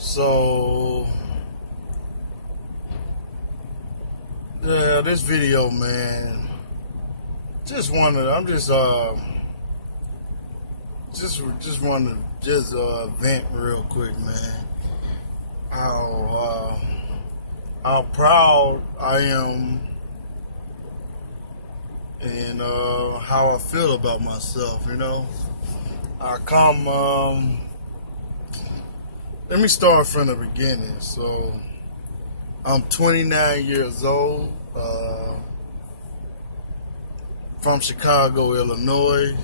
So, yeah, this video, man. I'm just want to vent real quick, man. How proud I am, and how I feel about myself. Let me start from the beginning. So, I'm 29 years old, from Chicago, Illinois,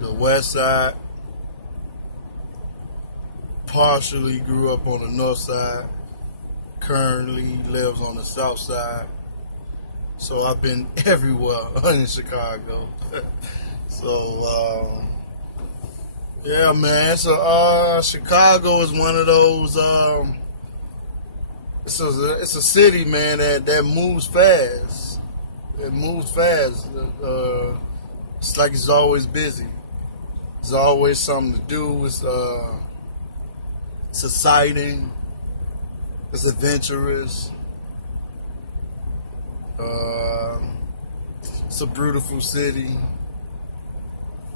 the West Side. Partially grew up on the North Side. Currently lives on the South Side. So I've been everywhere in Chicago. So, yeah, man. So Chicago is one of those. It's a city, man, that moves fast. It moves fast. It's like it's always busy. There's always something to do. It's exciting. It's adventurous. It's a beautiful city.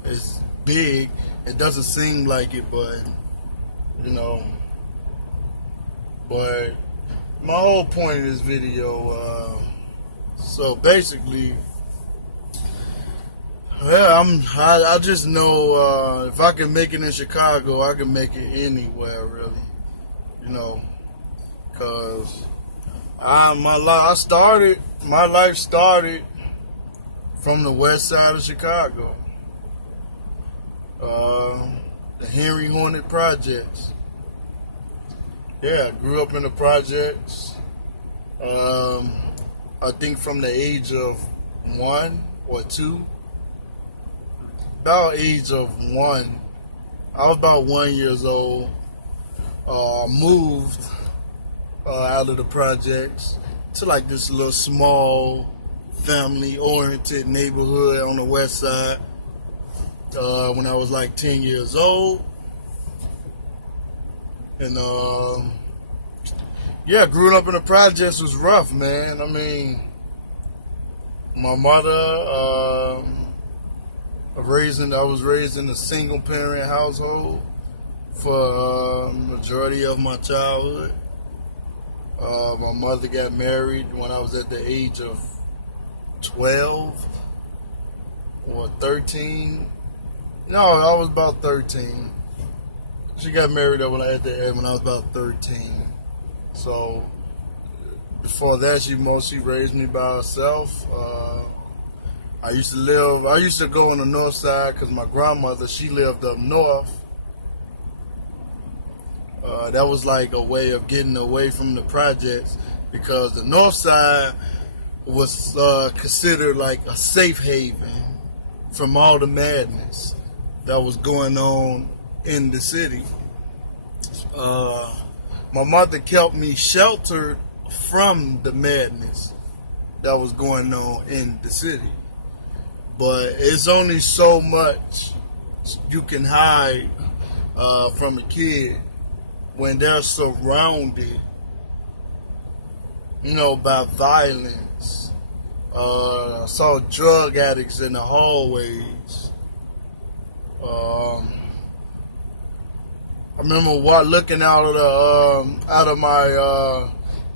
It's big. It doesn't seem like it, but But my whole point of this video, so basically, yeah, I just know if I can make it in Chicago, I can make it anywhere, really. Cause my life started from the West Side of Chicago, the Henry Hornet Projects. Yeah, I grew up in the projects. I think from the age of 1 or 2. About age of 1. I was about 1 years old. Moved out of the projects to like this little small family-oriented neighborhood on the West Side when I was like 10 years old. And yeah, growing up in the projects was rough, man. I mean, my mother, I was raised in a single parent household for majority of my childhood. My mother got married when I was at the age of 12 or 13. No, I was about 13. She got married when I was about 13. So before that, she mostly raised me by herself. I used to go on the north side because my grandmother, she lived up north. That was like a way of getting away from the projects because the north side was considered like a safe haven from all the madness that was going on in the city. My mother kept me sheltered from the madness that was going on in the city. But it's only so much you can hide from a kid when they're surrounded, by violence. I saw drug addicts in the hallways. I remember looking out of my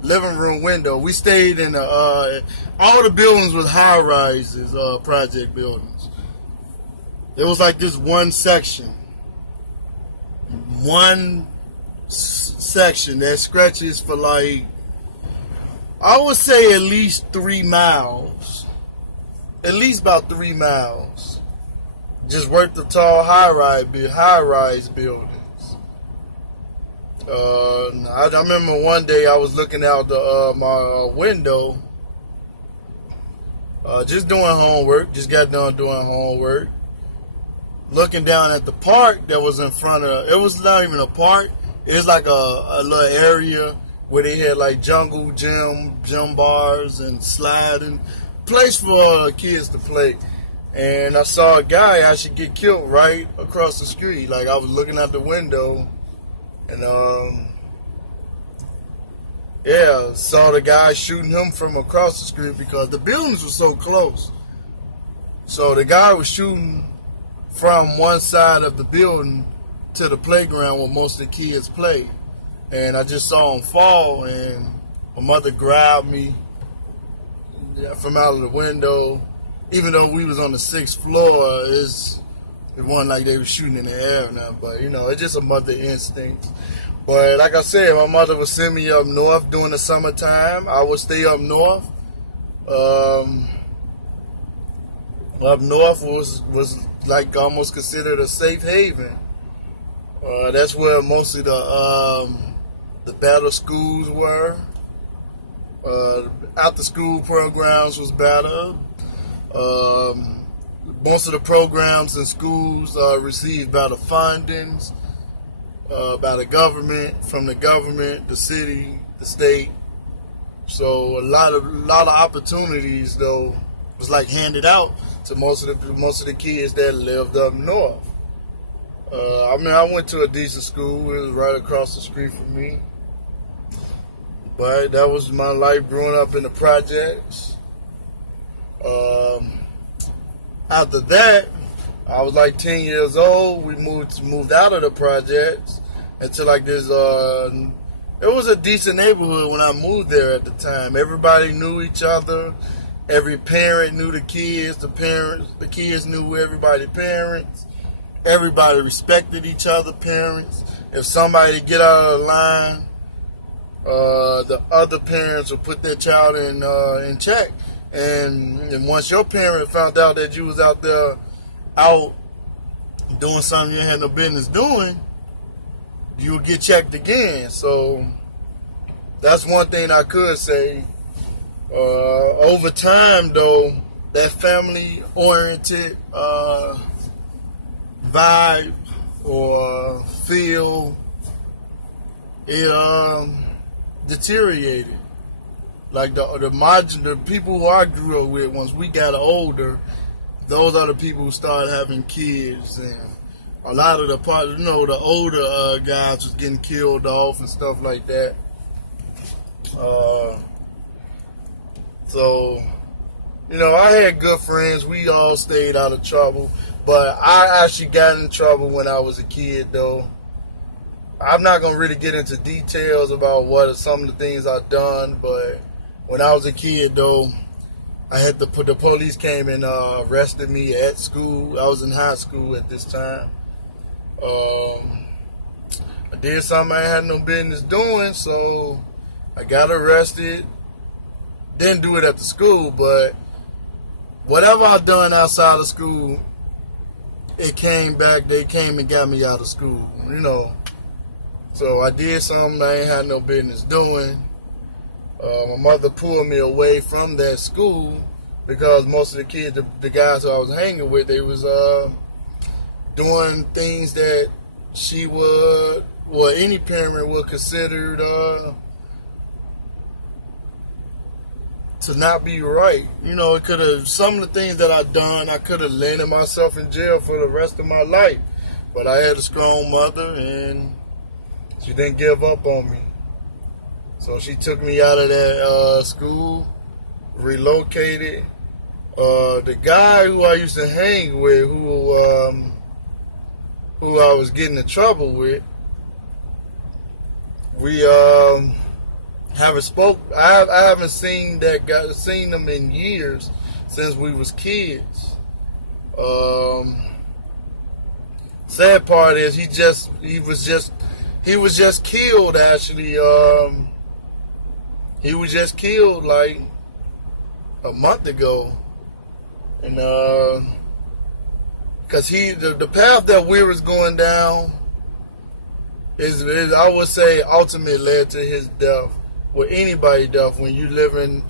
living room window. We stayed in all the buildings was high rises, project buildings. It was like this one section that stretches for like, I would say at least 3 miles, at least about 3 miles, just worth the tall high rise buildings. I remember one day I was looking out my window, just doing homework. Just got done doing homework. Looking down at the park that was in front of. It was not even a park. It was like a little area where they had like jungle gym bars and sliding, place for kids to play. And I saw a guy actually get killed right across the street. Like I was looking out the window. And Yeah, saw the guy shooting him from across the street because the buildings were so close. So the guy was shooting from one side of the building to the playground where most of the kids play. And I just saw him fall, and my mother grabbed me from out of the window. Even though we was on the 6th floor, it wasn't like they were shooting in the air now. But, it's just a mother instinct. But like I said, my mother would send me up north during the summertime. I would stay up north. Up north was like almost considered a safe haven. That's where most of the better schools were. After school programs was better. Most of the programs in schools received better fundings by the government, from the government, the city, the state. So a lot of opportunities though was like handed out to most of the kids that lived up north. I went to a decent school. It was right across the street from me. But that was my life growing up in the projects. After that, I was like 10 years old. We moved out of the projects into like this. It was a decent neighborhood when I moved there at the time. Everybody knew each other. Every parent knew the kids. The kids knew everybody's parents. Everybody respected each other's parents. If somebody get out of the line, the other parents would put their child in check. And once your parent found out that you was out there doing something you had no business doing, you would get checked again. So that's one thing I could say. Over time, though, that family-oriented vibe or feel, it deteriorated. Like the people who I grew up with, once we got older, those are the people who started having kids, and a lot of the older guys was getting killed off and stuff like that. So, I had good friends. We all stayed out of trouble, but I actually got in trouble when I was a kid, though. I'm not gonna really get into details about what are some of the things I've done, but when I was a kid, though, the police came and arrested me at school. I was in high school at this time. I did something I had no business doing, so I got arrested. Didn't do it at the school, but whatever I done outside of school, it came back. They came and got me out of school, So I did something I ain't had no business doing. My mother pulled me away from that school because most of the kids, the guys who I was hanging with, they was doing things that any parent would consider to not be right. It could have, some of the things that I done, I could have landed myself in jail for the rest of my life. But I had a strong mother, and she didn't give up on me. So she took me out of that school, relocated. The guy who I used to hang with, who I was getting in trouble with, we haven't spoke. I haven't seen that guy, seen him in years, since we was kids. Sad part is he was just killed, actually. He was just killed like a month ago, and because the path that we was going down is I would say ultimately led to his death, or anybody's death, when you living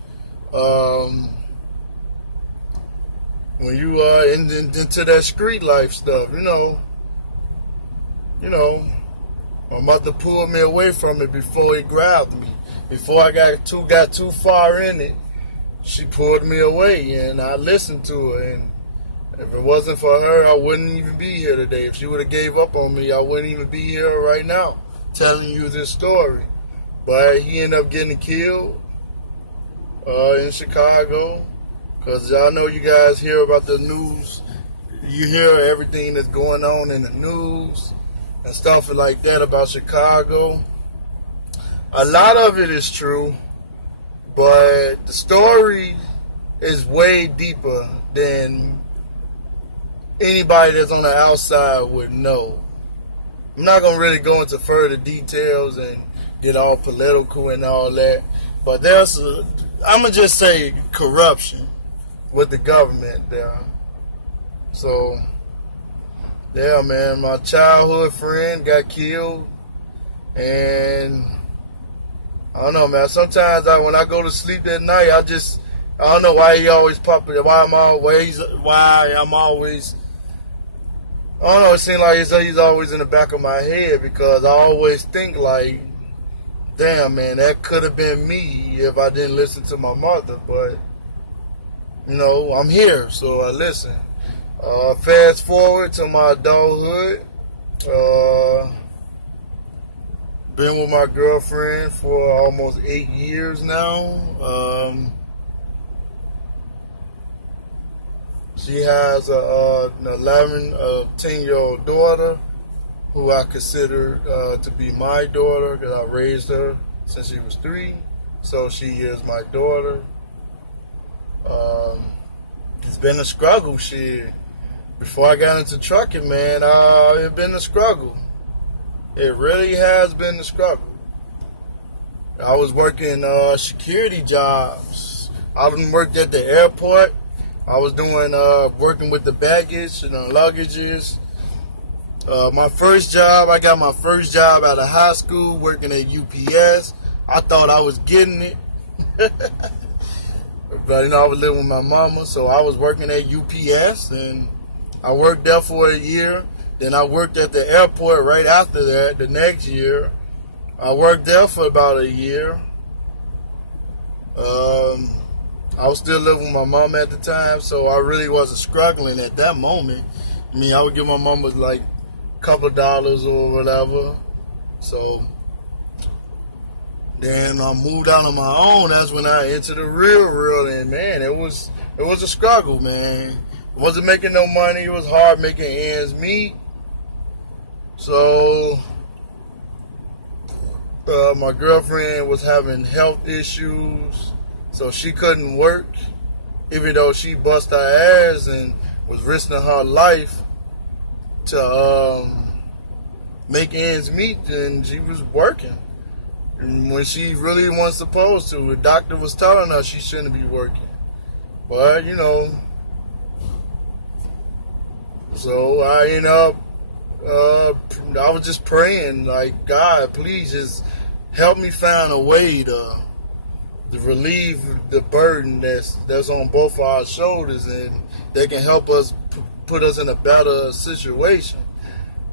when you are into that street life stuff, my mother pulled me away from it before it grabbed me. Before I got too far in it, she pulled me away, and I listened to her. And if it wasn't for her, I wouldn't even be here today. If she would have gave up on me, I wouldn't even be here right now telling you this story. but he ended up getting killed in Chicago. Because y'all know, you guys hear about the news. You hear everything that's going on in the news and stuff like that about Chicago. A lot of it is true, but the story is way deeper than anybody that's on the outside would know. I'm not going to really go into further details and get all political and all that, but I'm going to just say corruption with the government there. So, yeah, man, my childhood friend got killed, and I don't know, man. Sometimes when I go to sleep at night, I don't know why he always popping. Why I'm always. I don't know. It seems like he's always in the back of my head, because I always think like, damn, man, that could have been me if I didn't listen to my mother. But you know, I'm here, so I listen. Fast forward to my adulthood. Been with my girlfriend for almost 8 years now. She has an 10-year-old daughter who I consider to be my daughter, because I raised her since she was 3. So she is my daughter. It's been a struggle, shit. Before I got into trucking, man, it's been a struggle. It really has been a struggle. I was working security jobs. I worked at the airport. I was doing working with the baggage and the luggages. I got my first job out of high school working at UPS. I thought I was getting it. But, you know, I was living with my mama, so I was working at UPS, and I worked there for a year. Then I worked at the airport right after that, the next year. I worked there for about a year. I was still living with my mom at the time, so I really wasn't struggling at that moment. I mean, I would give my mama like a couple of dollars or whatever. So then I moved out on my own. That's when I entered the real world, and man, it was a struggle, man. I wasn't making no money. It was hard making ends meet. So my girlfriend was having health issues, so she couldn't work, even though she bust her ass and was risking her life to make ends meet, and she was working. And when she really wasn't supposed to, the doctor was telling her she shouldn't be working. But, you know, so I ended up, I was just praying, like, God, please just help me find a way to relieve the burden that's on both our shoulders, and that can help us put us in a better situation.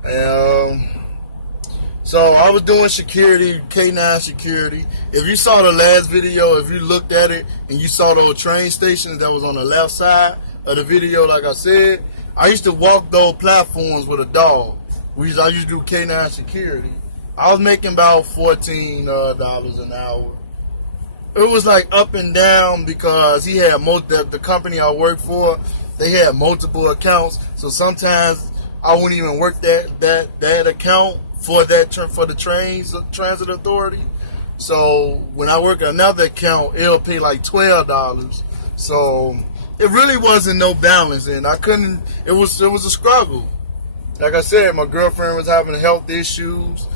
And so I was doing security, K9 security. If you saw the last video, if you looked at it and you saw those train stations that was on the left side of the video, like I said, I used to walk those platforms with a dog. I used to do K9 security. I was making about $14 an hour. It was like up and down, because he had the company I worked for, they had multiple accounts. So sometimes I wouldn't even work that account for the transit authority. So when I work another account, it'll pay like $12. So it really wasn't no balance, and I couldn't. It was a struggle. Like I said, my girlfriend was having health issues.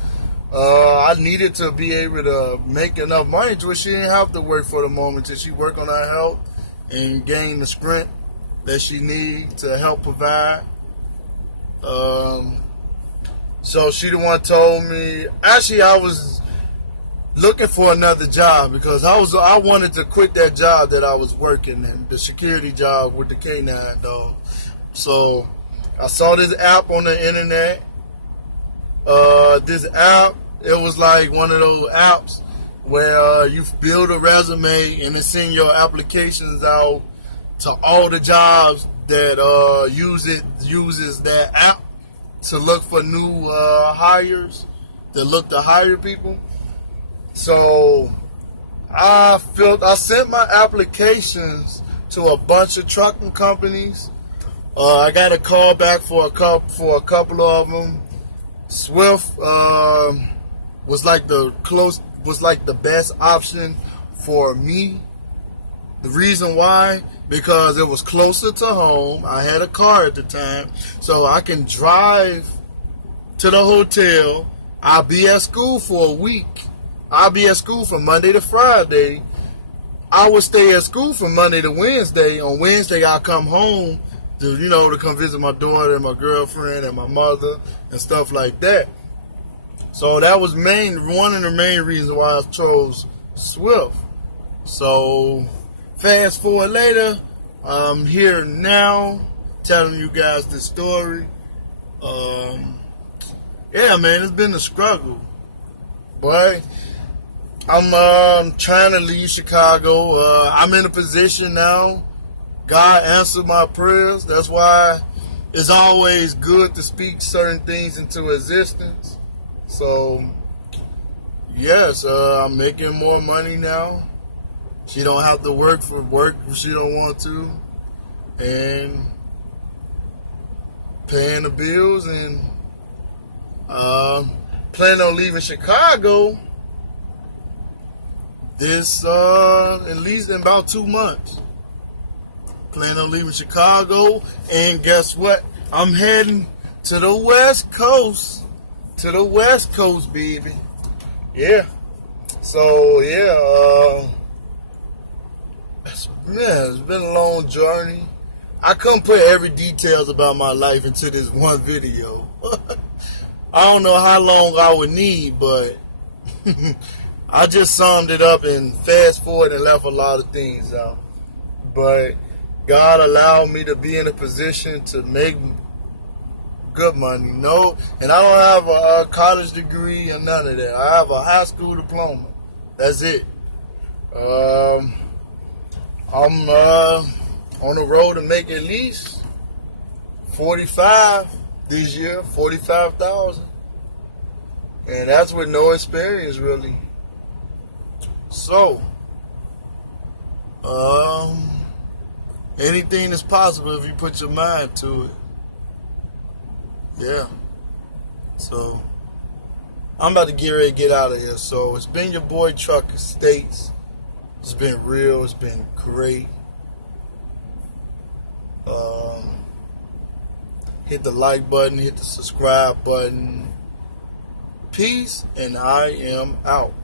I needed to be able to make enough money to where she didn't have to work for the moment, till she work on her health and gain the strength that she needs to help provide. So she the one told me. Actually, I was looking for another job, because I wanted to quit that job that I was working in, the security job with the K9 dog. So I saw this app on the internet. This app, it was like one of those apps where you build a resume and then send your applications out to all the jobs that uses that app to look for new hires, to look to hire people. So I sent my applications to a bunch of trucking companies. I got a call back for a couple of them. Swift was like the best option for me. The reason why, because it was closer to home. I had a car at the time, so I can drive to the hotel. I'll be at school for a week. I'll be at school from Monday to Friday. I would stay at school from Monday to Wednesday. On Wednesday, I'll come home to come visit my daughter and my girlfriend and my mother and stuff like that. So that was one of the main reasons why I chose Swift. So fast forward later, I'm here now telling you guys this story. Yeah, man, it's been a struggle, but I'm trying to leave Chicago. I'm in a position now. God answered my prayers. That's why it's always good to speak certain things into existence. So, yes, I'm making more money now. She don't have to work if she don't want to. And paying the bills and planning on leaving Chicago at least in about 2 months. Planning on leaving Chicago, and guess what? I'm heading to the West Coast. To the West Coast, baby. Yeah. So, yeah, it's been a long journey. I couldn't put every details about my life into this one video. I don't know how long I would need, but I just summed it up and fast forward and left a lot of things out. But God allowed me to be in a position to make good money. No, and I don't have a college degree or none of that. I have a high school diploma. That's it. I'm on the road to make at least 45 this year, 45,000. And that's with no experience, really. So, anything is possible if you put your mind to it. Yeah. So, I'm about to get ready to get out of here. So, it's been your boy Trucker States. It's been real. It's been great. Hit the like button. Hit the subscribe button. Peace, and I am out.